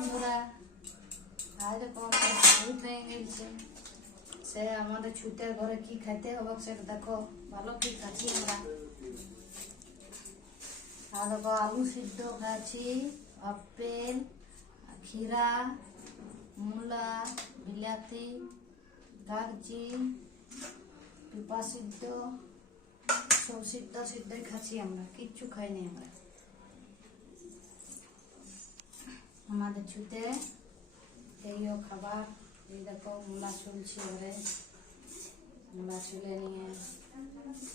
বন্ধুরা, আজ ভূত হয়ে গেছে। সে আমাদের ছুটের ঘরে কি খাইতে হবে সেটা দেখো। ভালো কি খাচ্ছি আমরা। আর দেখো আলু সিদ্ধ খাচ্ছি, আপেল, ক্ষীরা, মূলা, বিলাতি, গাগজি, পিপা সিদ্ধ, সব সিদ্ধ সিদ্ধই খাচ্ছি আমরা, কিচ্ছু খাইনি আমরা। আমাদের ছুটে এইও খাবার। এই দেখো মূলা চুলছি ঘরে, মূলা চুলে নিয়ে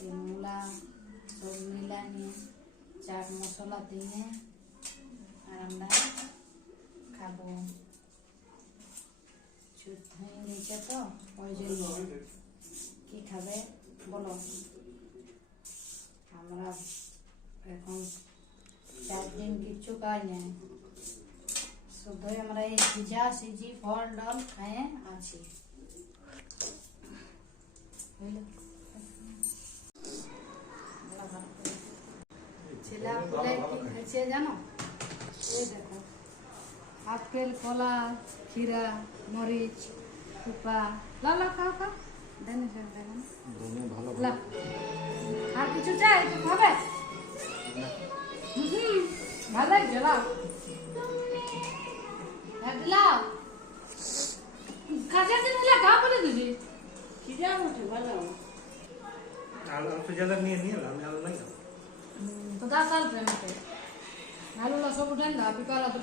এই মূলা সব মিলা নিয়ে চাট মশলা দিয়ে আর আমরা খাবো। ছুট হয়ে নিচে তো ওই জন্য কি খাবে বলো। আমরা এখন 4 দিন কিচ্ছু খাই না, শুধুই আমরা এই সিজা সিজি ফল ডাল খায়ে আছি। ছেলে বলে কি খাইছে জানো? এই দেখো আপেল, কলা, ক্ষীরা, মরিচ, কুপা। লা খাও খাও, দেন দেন। আর কিছু চাই একটু খাবে? ভালো লাগছে। লাও লাও, কাঁচা দিলে খা বলে দিদি। কি যাবো ভালো আলু জ্বালা নিয়ে আমি আলু নাই তো 10 साल প্রেমতে আলু লা সব উঠেন না, পিপালা তো